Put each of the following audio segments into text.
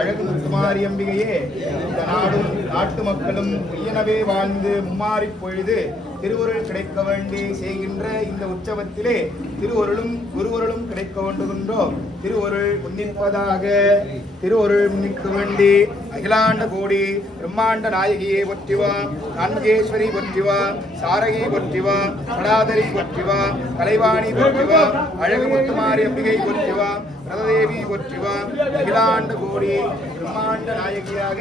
அழகு முத்துமாரி அம்பிகையே இந்த நாடும் நாட்டு மக்களும் உயனவே வாழ்ந்து மும்மாறி பொழுது திருவருள் கிடைக்க வேண்டி செய்கின்ற இந்த உற்சவத்திலே திருவருளும் குருவருளும் கிடைக்க வேண்டுகின்றோம். திருவருள் முன்னிற்பதாக திருவருள் முன்னிற்க வேண்டி அகிலாண்ட கோடி பிரம்மாண்ட நாயகியை போற்றிவா, நான்கேஸ்வரி போற்றிவா, சாரகி போற்றிவா, கடாதரி போற்றிவா, கலைவாணி போற்றிவா, அழகு முத்துமாரி அம்பிகை போற்றிவா, ரததேவி போற்றிவா, அகிலாண்ட கோடி பிரம்மாண்ட நாயகியாக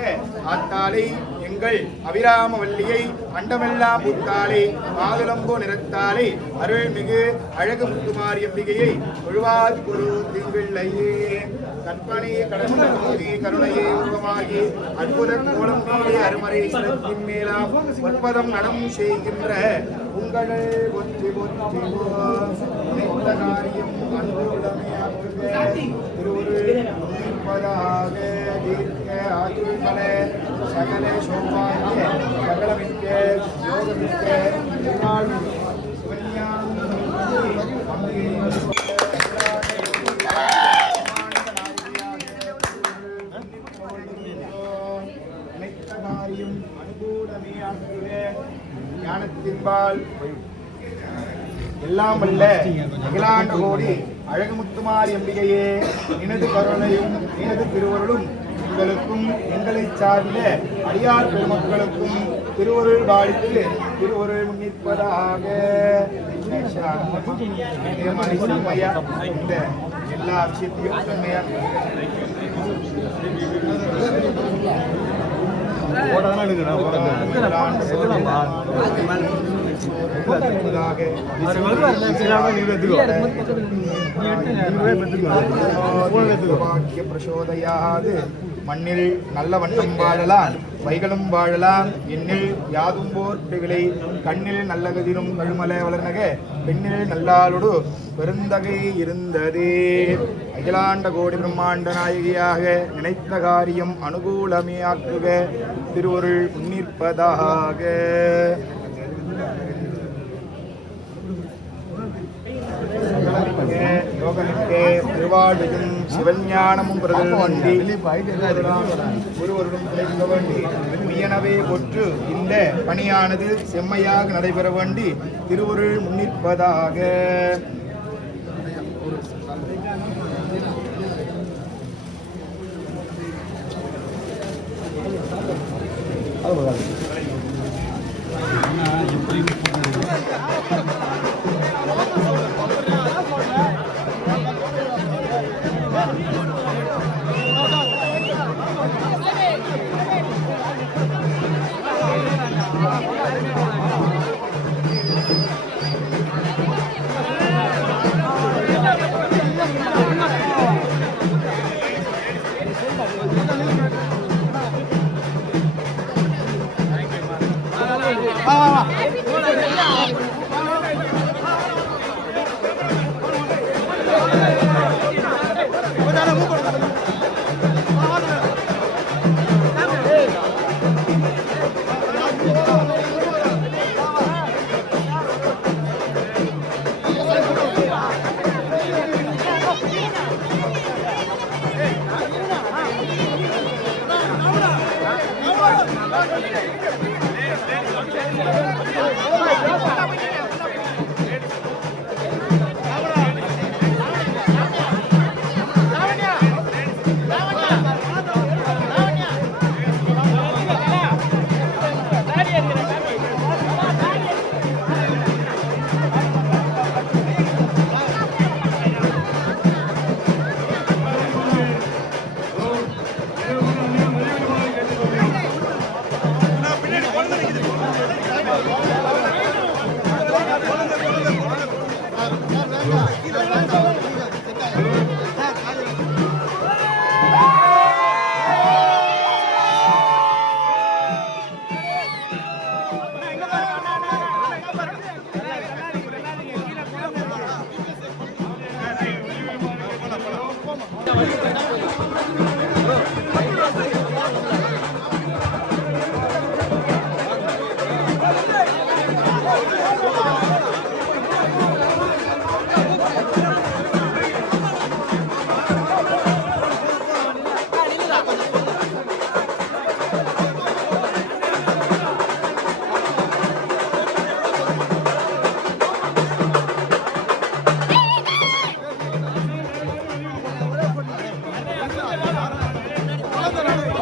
ஆத்தாளை எங்கள் அபிராம வல்லியை அண்டமெல்லாம் பூத்தாளை மாதுளம்போ நிறத்தாளை அருள்மிகு அழகு முத்துமாரி அம்பிகையை ஒழுவார் குரு திங்கள்ளையே கற்பனை கடந்த மோதி கருணையை உருவமாகி அற்புத கோலம் நீடி அருமறை சிறப்பின் மேலாம் ஒன்பதம் நடம் செய்கின்ற உங்களை ஒற்றி ஒற்றி காரியம் திருவுருப்பதாக தீர்க்க ஆயுள்மல சகல சோபாகிய சகலமிக்க யோகமிக்க ஞானத்தின்பால் எல்லாம் வல்ல அகிலாண்ட கோடி அழகு முத்துமாரி அம்பிகையே எனது கருணையும் எனது திருவருளும் உங்களுக்கும் எங்களை சார்ந்த அடியார் பெருமக்களுக்கும் திருவருள் பாடித்து திருவருள் முன்னிற்பதாக இந்த எல்லா விஷயத்தையும் செம்மையா பிரசோதையாது மண்ணில் நல்ல வண்ணம் வாழலாம் வைகளும் வாழலாம் எண்ணில் யாதும் போர் விளை கண்ணில் நல்ல கதிரும் கழுமல வளர்நக பெண்ணில் நல்லாளொடு பெருந்தகை இருந்ததே அகிலாண்ட கோடி பிரம்மாண்ட நாயகியாக நினைத்த காரியம் அனுகூலமே ஆக்குக திருவருள் முன்னிற்பதாக. யோகமிக்கே திருவாழ்வையும் சிவஞானமும் பிரதல்வண்டி ஒருவருடன் கிடைக்க வேண்டி உயனவே ஒற்று இந்த பணியானது செம்மையாக நடைபெற வேண்டி திருவருள் முன்னிற்பதாக.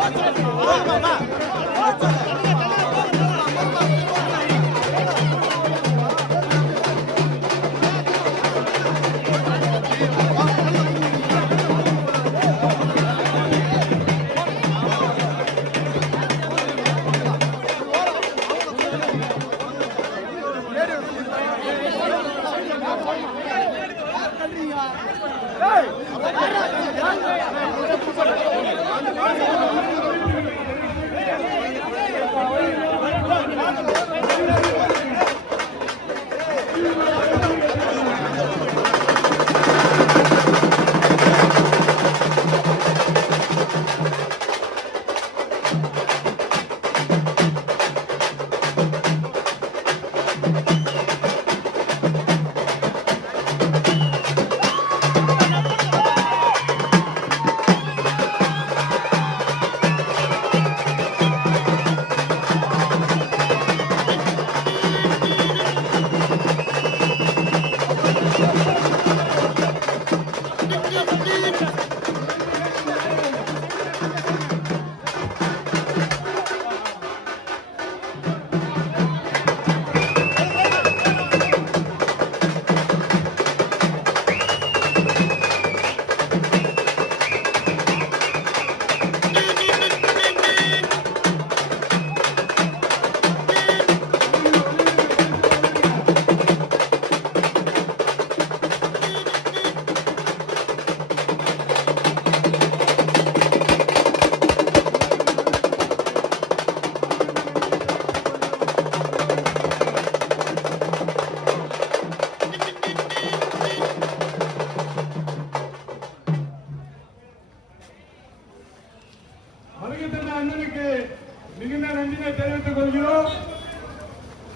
வா